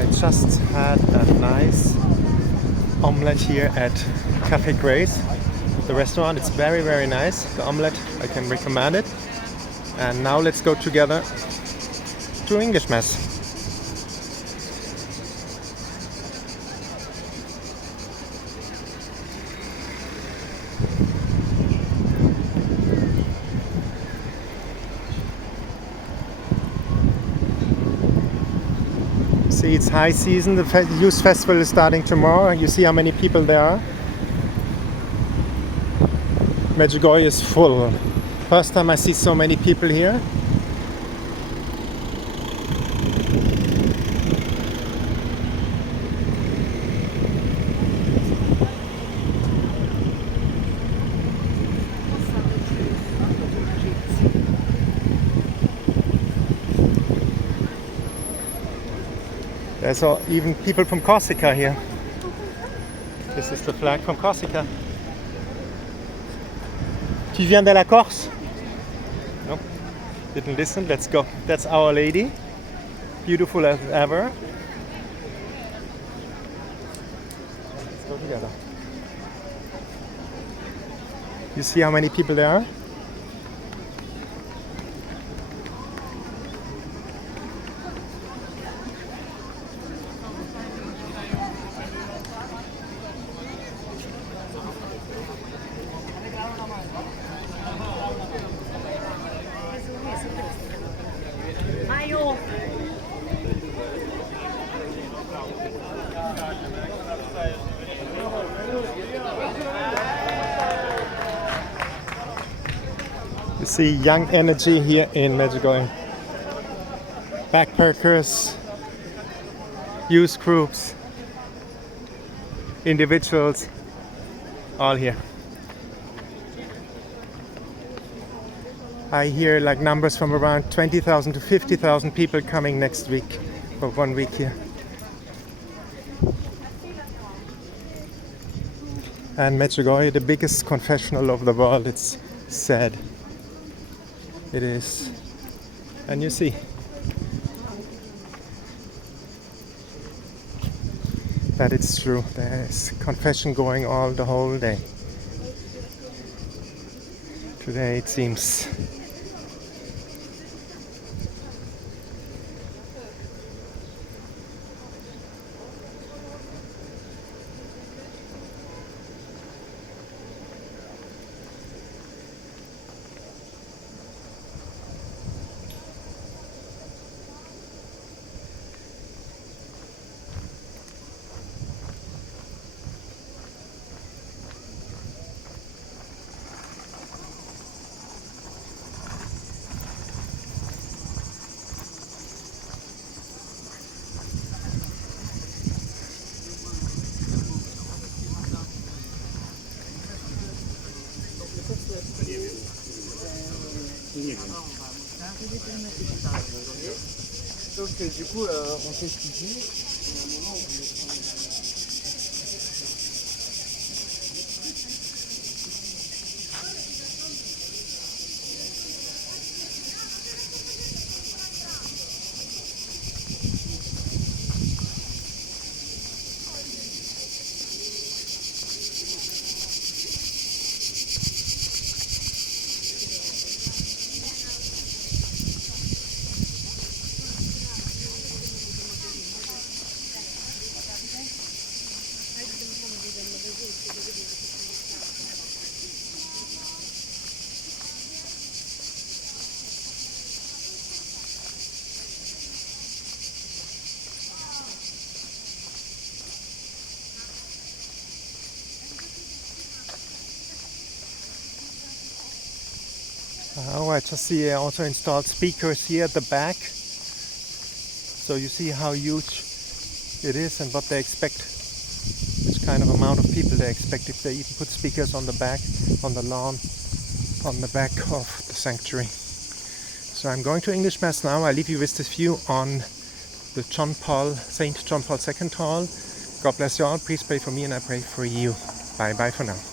I just had a nice omelette here at Cafe Grace, the restaurant. It's very, very nice. The omelette, I can recommend it. And now let's go together to English Mass. See, it's high season. The youth festival is starting tomorrow. You see how many people there are. Medjugorje is full. First time I see so many people here. There's even people from Corsica here. This is the flag from Corsica. Tu viens de la Corse? Nope. Didn't listen. Let's go. That's Our Lady. Beautiful as ever. Let's go together. You see how many people there are? You see young energy here in Medjugorje. Backpackers, youth groups, individuals, all here. I hear like numbers from around 20,000 to 50,000 people coming next week for 1 week here. And Medjugorje, the biggest confessional of the world, it's sad. It is. And you see. That it's true. There's confession going all the whole day. Today it seems. Sauf que du coup, on fait ce qu'il dit. Oh, I just see also installed speakers here at the back. So you see how huge it is and what they expect, which kind of amount of people they expect if they even put speakers on the back, on the lawn, on the back of the sanctuary. So I'm going to English Mass now. I leave you with this view on the St. John Paul II Hall. God bless you all. Please pray for me and I pray for you. Bye bye for now.